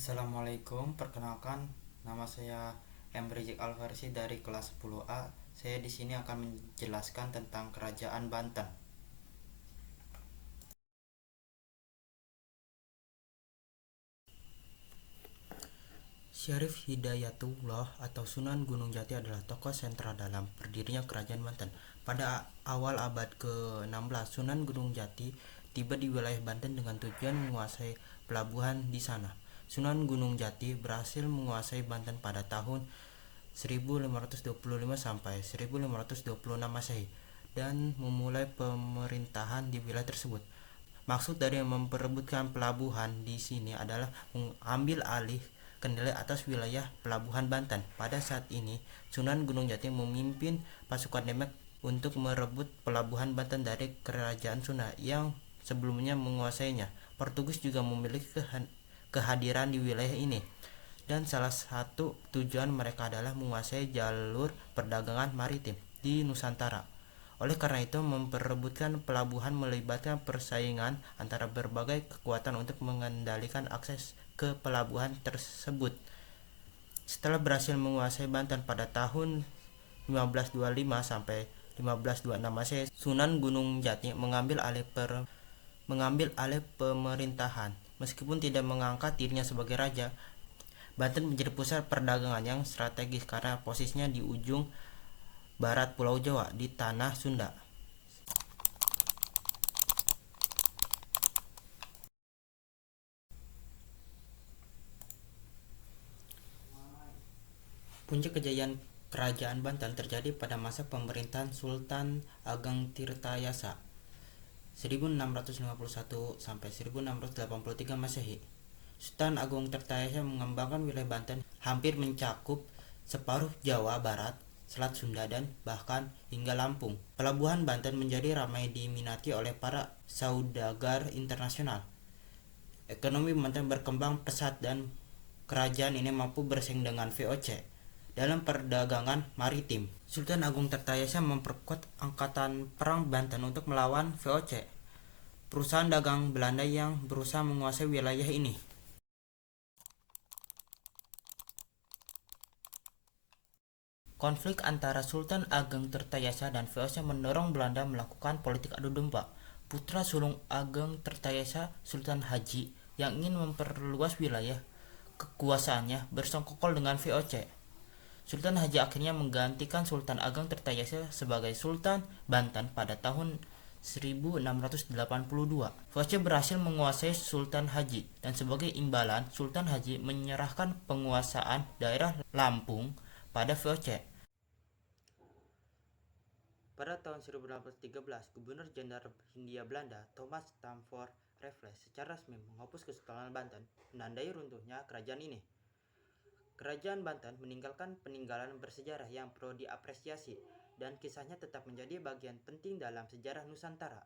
Assalamualaikum, perkenalkan nama saya Emrizik Alfarsi dari kelas 10A. Saya di sini akan menjelaskan tentang Kerajaan Banten. Syarif Hidayatullah atau Sunan Gunung Jati adalah tokoh sentral dalam berdirinya Kerajaan Banten. Pada awal abad ke-16, Sunan Gunung Jati tiba di wilayah Banten dengan tujuan menguasai pelabuhan di sana. Sunan Gunung Jati berhasil menguasai Banten pada tahun 1525 sampai 1526 Masehi dan memulai pemerintahan di wilayah tersebut. Maksud dari memperebutkan pelabuhan di sini adalah mengambil alih kendali atas wilayah pelabuhan Banten. Pada saat ini, Sunan Gunung Jati memimpin pasukan Demak untuk merebut pelabuhan Banten dari Kerajaan Sunda yang sebelumnya menguasainya. Portugis juga memiliki kehadiran di wilayah ini, dan salah satu tujuan mereka adalah menguasai jalur perdagangan maritim di Nusantara. Oleh karena itu, memperebutkan pelabuhan melibatkan persaingan antara berbagai kekuatan untuk mengendalikan akses ke pelabuhan tersebut. Setelah berhasil menguasai Banten pada tahun 1525 sampai 1526 Masehi, Sunan Gunung Jati mengambil alih pemerintahan. Meskipun tidak mengangkat dirinya sebagai raja, Banten menjadi pusat perdagangan yang strategis karena posisinya di ujung barat Pulau Jawa di tanah Sunda. Puncak kejayaan Kerajaan Banten terjadi pada masa pemerintahan Sultan Ageng Tirtayasa 1651 sampai 1683 Masehi. Sultan Agung Tirtayasa mengembangkan wilayah Banten hampir mencakup separuh Jawa Barat, Selat Sunda, dan bahkan hingga Lampung. Pelabuhan Banten menjadi ramai diminati oleh para saudagar internasional. Ekonomi Banten berkembang pesat dan kerajaan ini mampu bersaing dengan VOC dalam perdagangan maritim. Sultan Agung Tirtayasa memperkuat angkatan perang Banten untuk melawan VOC, perusahaan dagang Belanda yang berusaha menguasai wilayah ini. Konflik antara Sultan Ageng Tirtayasa dan VOC mendorong Belanda melakukan politik adu domba. Putra sulung Ageng Tirtayasa, Sultan Haji, yang ingin memperluas wilayah kekuasaannya, bersengkokol dengan VOC. Sultan Haji akhirnya menggantikan Sultan Ageng Tirtayasa sebagai Sultan Banten pada tahun 1682. VOC berhasil menguasai Sultan Haji, dan sebagai imbalan Sultan Haji menyerahkan penguasaan daerah Lampung pada VOC. Pada tahun 1813, Gubernur Jenderal Hindia Belanda Thomas Stamford Raffles secara resmi menghapus Kesultanan Banten, menandai runtuhnya kerajaan ini. Kerajaan Banten meninggalkan peninggalan bersejarah yang perlu diapresiasi, dan kisahnya tetap menjadi bagian penting dalam sejarah Nusantara.